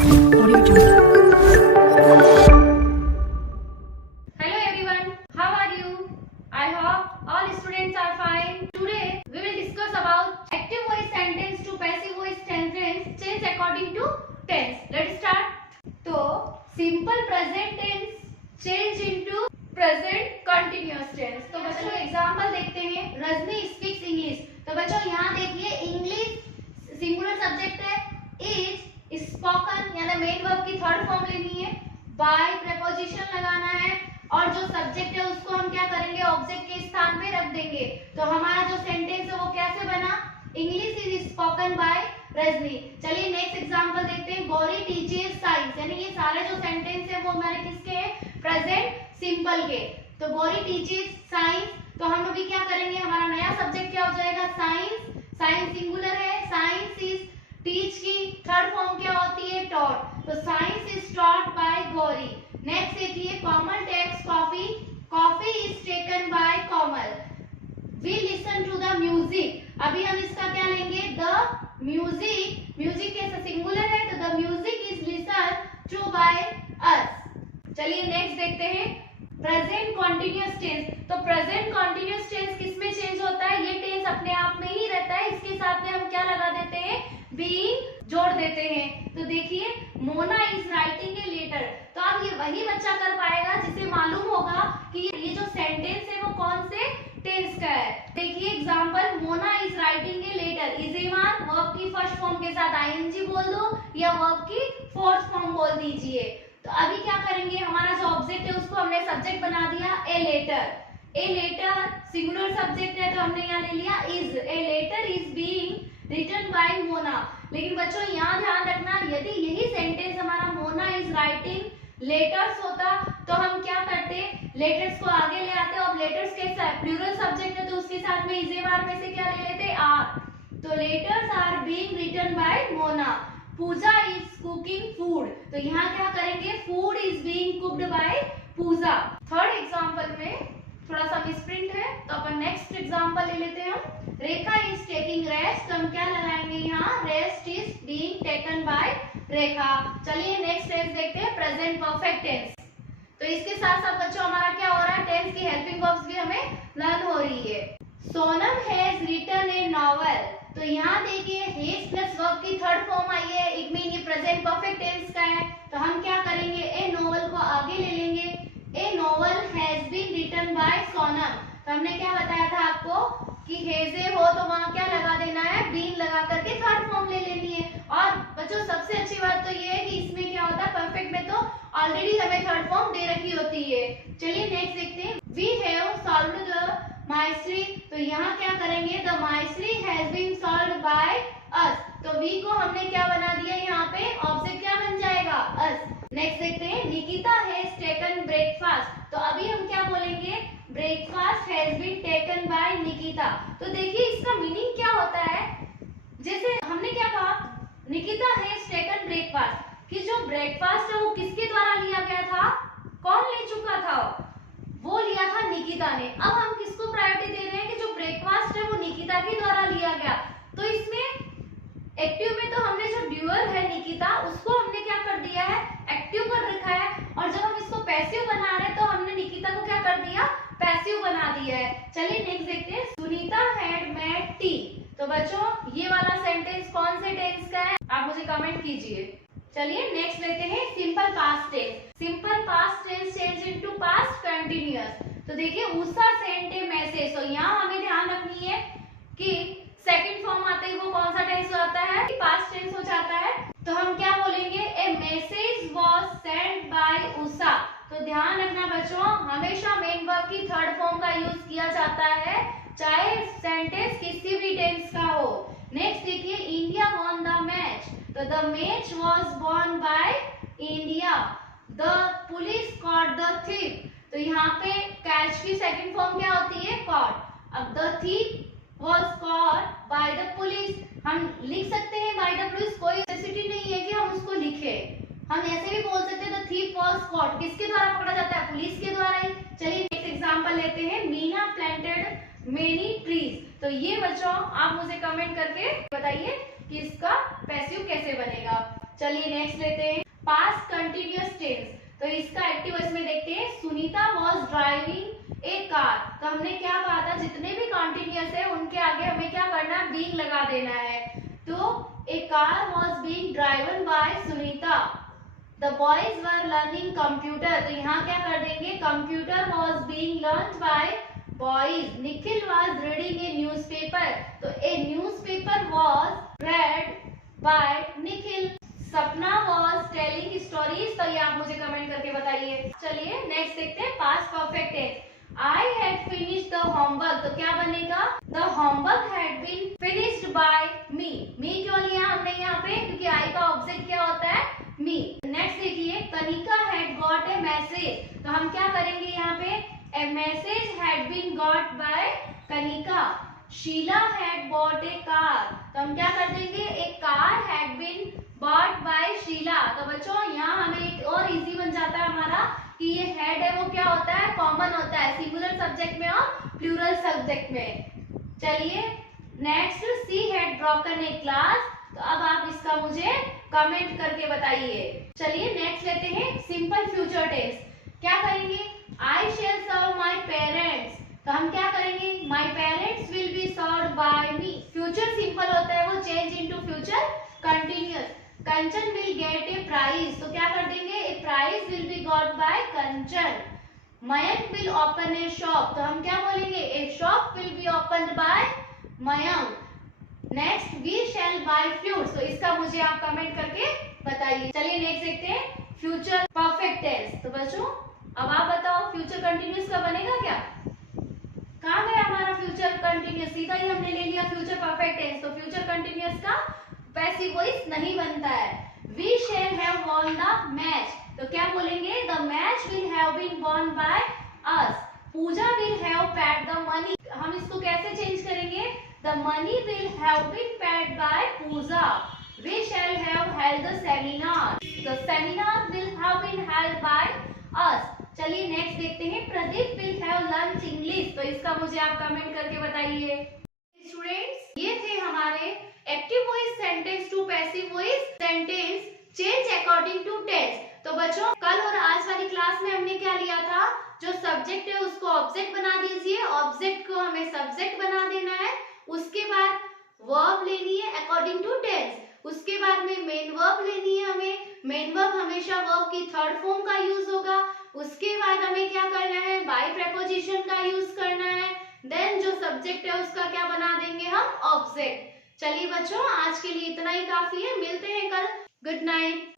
Audio Jungle. Hello everyone, how are you? I hope all students are fine. Today we will discuss about active voice sentence to passive voice sentence change according to tense. Let's start. तो simple present tense change into present continuous tense. तो बच्चों example देखते हैं. Rajni speaks English. तो बच्चों यहाँ देखिए English singular subject है. इज स्पोकन यानी मेन वर्ब की थर्ड फॉर्म लेनी है. बाय प्रेपोजिशन लगाना है और जो सब्जेक्ट है उसको हम क्या करेंगे ऑब्जेक्ट के स्थान पे रख देंगे. तो हमारा जो सेंटेंस है वो कैसे बना? English is spoken by Rajni. चलिए नेक्स्ट एग्जांपल देखते हैं. गौरी टीचेस साइंस यानी ये सारे जो सेंटेंस है वो हमारे किसके हैं? प्रेजेंट सिंपल के. तो गौरी टीचेस साइंस. तो हम अभी क्या करेंगे? हमारा नया सब्जेक्ट क्या हो जाएगा? साइंस. साइंस सिंगुलर है. साइंस इज टीच की थर्ड फॉर्म क्या होती है? टॉट. तो science is taught by Gauri. Next देखिए Komal takes coffee. Coffee is taken by Komal. We listen to the music. अभी हम इसका क्या लेंगे? The music. म्यूजिक कैसे सिंगुलर है तो the music is listen to by us. चलिए नेक्स्ट देखते हैं प्रेजेंट कॉन्टिन्यूअस टेंस. तो प्रेजेंट कॉन्टिन्यूअस टेंस किसमें चेंज होता है? ये टेंस अपने आप में ही रहता है. इसके साथ में हम क्या लगा देते हैं? बीइंग जोड़ देते हैं. तो देखिए Mona is writing a letter. तो अब ये वही बच्चा कर पाएगा जिसे मालूम होगा कि ये जो सेंटेंस है वो कौन से टेंस का है. देखिए example Mona is writing a letter. Is am are verb की फर्स्ट फॉर्म के साथ आईएनजी बोल दो या वर्ब की फोर्थ फॉर्म बोल दीजिए. तो अभी क्या करेंगे? हमारा जो ऑब्जेक्ट है उसको हमने सब्जेक्ट बना दिया a letter. A letter singular subject है तो हमने यहाँ ले लिया is. A letter is being written by Mona. लेकिन बच्चों यहाँ ध्यान रखना यदि यही सेंटेंस हमारा मोना इज राइटिंग लेटर्स होता तो हम क्या करते? लेटर्स को आगे ले आते और लेटर्स के साथ प्लूरल सब्जेक्ट है तो उसके साथ में इज एम-आर में से क्या ले लेते? आर. तो letters are being written by Mona. Puja is cooking food. तो यहाँ क्या करेंगे? Food is being cooked by Puja. Third example में थोड़ा सा मिसप्रिंट है तो अपन नेक्स्ट एग्जांपल ले लेते हैं हम. Rekha is taking rest. तो हम क्या लगाएंगे यहाँ? Rest is being taken by Rekha. चलिए नेक्स्ट टेंस देखते हैं प्रेजेंट परफेक्ट टेंस. तो इसके साथ साथ बच्चों हमारा क्या हो रहा है? टेंस की हेल्पिंग वर्ब्स भी हमें लर्न हो रही है. Sonam has written a novel. तो यहाँ देखिए हैज प्लस वर्ब की थर्ड फॉर्म आई है. इट मीन ये प्रेजेंट परफेक्ट टेंस का है. तो हम क्या करेंगे? ए नॉवेल को आगे ले लेंगे. A novel has been written by Sonam. तो हमने क्या बताया था आपको कि हेजे हो तो वहां क्या लगा देना है? बीन लगा करके थर्ड फॉर्म ले लेनी है. और बच्चों सबसे अच्छी बात तो ये है कि इसमें क्या होता है परफेक्ट में तो ऑलरेडी हमें थर्ड फॉर्म दे रखी होती है. चलिए नेक्स्ट देखते हैं. We have solved the mystery. तो यहाँ क्या करेंगे? The mystery has been solved by us. तो वी को हमने क्या बना दिया? यहाँ पे ऑब्जेक्ट क्या बन जाएगा? अस. नेक्स्ट देखते हैं निकिता हैज टेकन ब्रेकफास्ट. तो अभी हम क्या बोलेंगे? Breakfast has been taken by Nikita. तो देखिए इसका मीनिंग क्या होता है? जैसे हमने क्या कहा? निकिता हैज टेकन ब्रेकफास्ट कि जो ब्रेकफास्ट है वो किसके द्वारा लिया गया था? कौन ले चुका था? वो लिया था निकिता ने. अब हम किसको प्रायोरिटी दे रहे हैं कि जो ब्रेकफास्ट है वो निकिता के द्वारा लिया गया. तो इसमें एक्टिव में तो हमने जो ड्यूअर है निकिता उसको हमने क्या कर दिया है? एक्टिव कर रखा है. और जब हम इसको पैसिव बना रहे हैं तो हमने निकिता को क्या कर दिया? पैसिव बना दिया है. चलिए नेक्स्ट देखते हैं. Sunita had made tea. तो बच्चों ये वाला सेंटेंस कौन से टेंस का है? आप मुझे कमेंट कीजिए. चलिए नेक्स्ट लेते हैं simple past tense. Simple past tense change into past continuous. तो देखिए उषा सेंट ए मैसेज. तो यहाँ हमें ध्यान रखनी है कि सेकंड फॉर्म आते ही वो कौन सा टेंस होता है? पास्ट टेंस हो जाता है. तो हम क्या बोलेंगे? ए message was sent by Usha. तो ध्यान रखना बच्चों हमेशा मेन वर्ब की थर्ड फॉर्म का यूज किया जाता है चाहे सेंटेंस किसी भी टेंस का हो. नेक्स्ट देखिए इंडिया वॉन द मैच. तो the match was won by India. The police caught the thief. तो यहाँ पे कैच की सेकंड फॉर्म क्या होती है? कॉट. अब the thief was caught by the police. हम लिख सकते हैं by the police. कोई नेसेसिटी नहीं है कि हम उसको लिखे. हम ऐसे भी बोल सकते हैं the thief was caught. किसके द्वारा पकड़ा जाता है? पुलिस के द्वारा ही. चलिए नेक्स्ट एग्जांपल लेते हैं. Meena planted many trees. तो ये बच्चों आप मुझे कमेंट करके बताइए कि इसका पैसिव कैसे बनेगा. चलिए नेक्स्ट लेते हैं पास्ट कंटिन्यूअस टेंस। तो इसका एक्टिव वॉइस में देखते हैं Sunita was driving A car. तो हमने क्या कहा था, जितने भी कंटिन्यूअस है उनके आगे हमें क्या करना है, बीइंग लगा देना है। तो a car was being driven by Sunita. The boys were learning computer. तो यहाँ क्या कर देंगे, computer was being learned by boys. Nikhil was reading a newspaper. तो a newspaper was read by Nikhil. Sapna was telling stories. तो ये आप मुझे कमेंट करके बताइए। चलिए नेक्स्ट देखते हैं past perfect tense. I had finished the homework. तो क्या बनेगा, the homework had been finished by me. Me क्यों लिया हमने यहाँ पे, क्योंकि आई का ऑब्जेक्ट क्या होता है, मी। नेक्स्ट देखिए Kanika had got a message. तो हम क्या करेंगे यहाँ पे, a message had been got by Kanika. Sheela had bought a car. तो हम क्या कर देंगे, a car had been bought by Sheela. तो बच्चों यहाँ हमें एक और इजी बन जाता है हमारा कि ये हेड है वो क्या होता है, कॉमन होता है सिंगुलर सब्जेक्ट में और प्लूरल सब्जेक्ट में। चलिए next, she had broken a glass. तो अब आप इसका मुझे कमेंट करके बताइए। चलिए नेक्स्ट लेते हैं सिंपल फ्यूचर टेंस। क्या करेंगे, I shall serve my parents. तो हम क्या करेंगे, my parents will be served by me. Future simple होता है वो change into future continuous. Kanchan will get a prize. तो क्या कर देंगे, a prize will be got by Kanchan. Mayank will open a shop. तो हम क्या बोलेंगे, a shop will be opened by Mayank. Next, we shall buy fruits. तो इसका मुझे आप कमेंट करके बताइए। चलिए नेक्स्ट देखते हैं फ्यूचर परफेक्ट टेंस। तो बच्चों अब आप बताओ फ्यूचर कंटिन्यूअस का बनेगा क्या, कहाँ गया हमारा फ्यूचर कंटिन्यूअस, सीधा ही हमने ले लिया फ्यूचर परफेक्ट टेंस। तो फ्यूचर कंटिन्यूअस का पैसिव वॉइस नहीं बनता है। We shall have won the match. तो क्या बोलेंगे, the match will have been won by us. Puja will have paid the money. हम इसको कैसे चेंज करेंगे, the money will have been paid by Puja. We shall have held the seminar. The seminar will have been held by us. चलिए next देखते हैं Pradeep will have learn English. तो इसका मुझे आप कमेंट करके बताइए। स्टूडेंट्स ये थे हमारे active voice sentence to passive voice sentence change according to tense. तो बच्चों कल और आज वाली क्लास में हमने क्या लिया था, जो सब्जेक्ट है उसको ऑब्जेक्ट बना दीजिए, ऑब्जेक्ट को हमें सब्जेक्ट बना देना है। उसके बाद वर्ब लेनी है अकॉर्डिंग टू टेंस। उसके बाद में मेन वर्ब लेनी है हमें। मेन वर्ब हमेशा वर्ब की थर्ड फॉर्म का यूज होगा। उसके बाद हमें क्या करना है, बाय प्रेपोजिशन का यूज करना है। देन जो सब्जेक्ट है उसका क्या बना देंगे हम, ऑब्जेक्ट। चलिए बच्चों आज के लिए इतना ही काफी है, मिलते हैं कल। Good night.